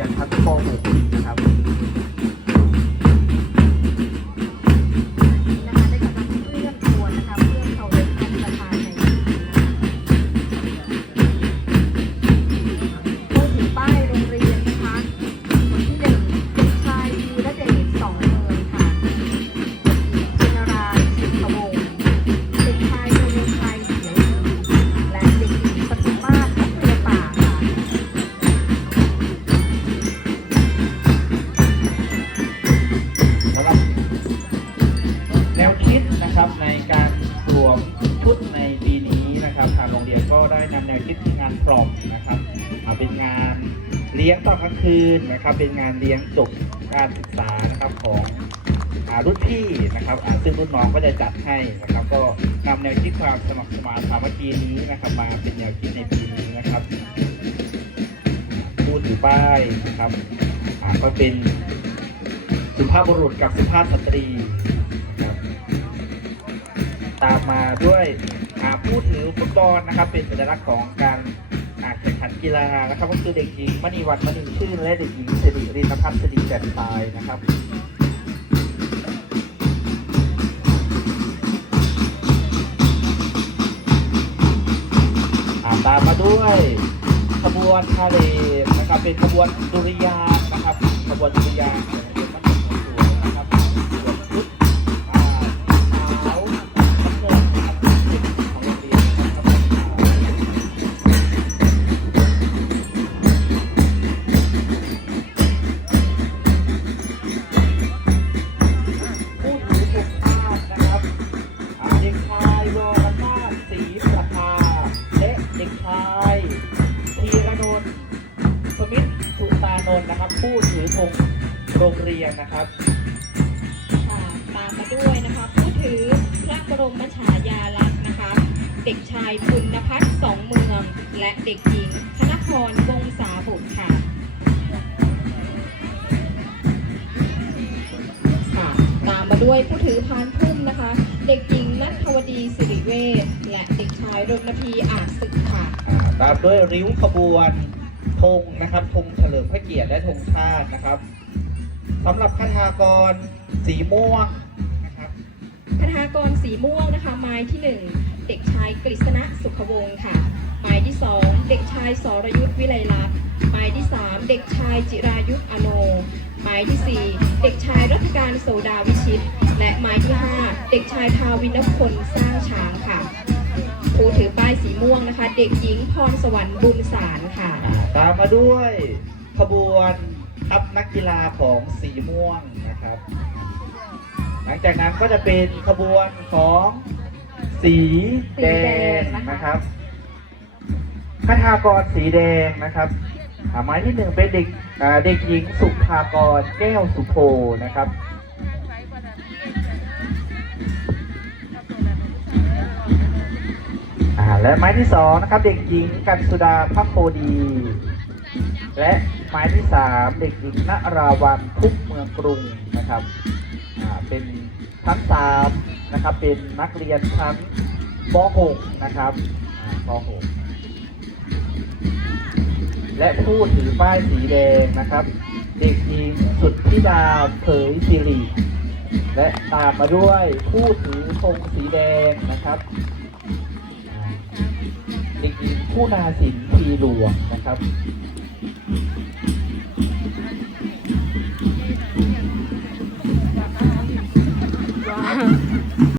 รียนพัดข้อหกนะครับ มชุดในปีนี้นะครับทางโรงเรียนก็ได้นำแนวคิดงานกล่อมนะครับเป็นงานเลี้ยงตอนกลางคืนนะครับ เป็นงานเลี้ยงจบการศึกษานะครับของรุ่นพี่นะครับซึ่งรุ่นน้องก็จะจัดให้นะครับ ก็นำแนวคิดความสมัครสมานสามัคคีนี้นะครับ มาเป็นแนวคิดในปีนี้นะครับพูดถือป้ายนะครับก็เป็นสุภาพบุรุษกับสุภาพสตรี ตามมาด้วยอาผู้ถือฟุตบอลนะครับ เป็นสัญลักษณ์ของการแข่งขันกีฬานะครับก็คือเด็กหญิงมณีวันมณีชื่น และเด็กหญิงสิริรินพัฒน์สิริแจ่มทายนะครับอาตามมาด้วยขบวนพาเหรดนะครับเป็นขบวนดุริยางนะครับขบวนดุริยาง ผู้ถือธงโรงเรียนนะครับ ค่ะตามมาด้วยนะคะผู้ถือพระบรมฉายาลักษณ์นะคะ เด็กชายปุณพัฒน์สองเมือง และเด็กหญิงธนพรวงศาบุตรค่ะค่ะ ตามมาด้วยผู้ถือพานพุ่มนะคะ เด็กหญิงนัทวดีสิริเวชและเด็กชายรณพีอาจศึกค่ะอ่าตามด้วยริ้วขบวน ธงนะครับธงเฉลิมพระเกียรติและธงชาตินะครับสำหรับคาถากรสีม่วงนะครับคทากรสีม่วงนะคะไม้ที่1เด็กชายกฤษณะสุขวงศ์ค่ะไม้ที่2เด็กชายสรยุทธวิไลลักษณ์ไม้ที่3เด็กชายจิรายุทธอโนไม้ที่4เด็กชายรัตการโสดาวิชิต และไม้ที่5เด็กชายทาวินพลสร้างช้างค่ะ ผูถือป้ายสีม่วงนะคะ เด็กหญิงพรสวรรค์บุญสารค่ะ อ่าตามมาด้วยขบวนทัพนักกีฬาของสีม่วงนะครับ หลังจากนั้นก็จะเป็นขบวนของสีแดงนะครับคาถากรสีแดงนะครับอ่าหมายที่หนึ่งเป็นเด็กอ่าเด็กหญิงสุภากรแก้วสุโพนะครับ อ่าและไม้ที่สองนะครับเด็กหญิงกันสุดาพักโคดี และไม้ที่สามเด็กหญิงณราวันทุกเมืองกรุงนะครับอ่าเป็นชั้นสามนะครับเป็นนักเรียนชั้นป .6 นะครับป .6 และผู้ถือป้ายสีแดงนะครับ เด็กหญิงสุดที่ดาเผยสิริและตามมาด้วยผู้ถือธงสีแดงนะครับ เด็กหญิงผู้นาสินทีหลวงนะครับ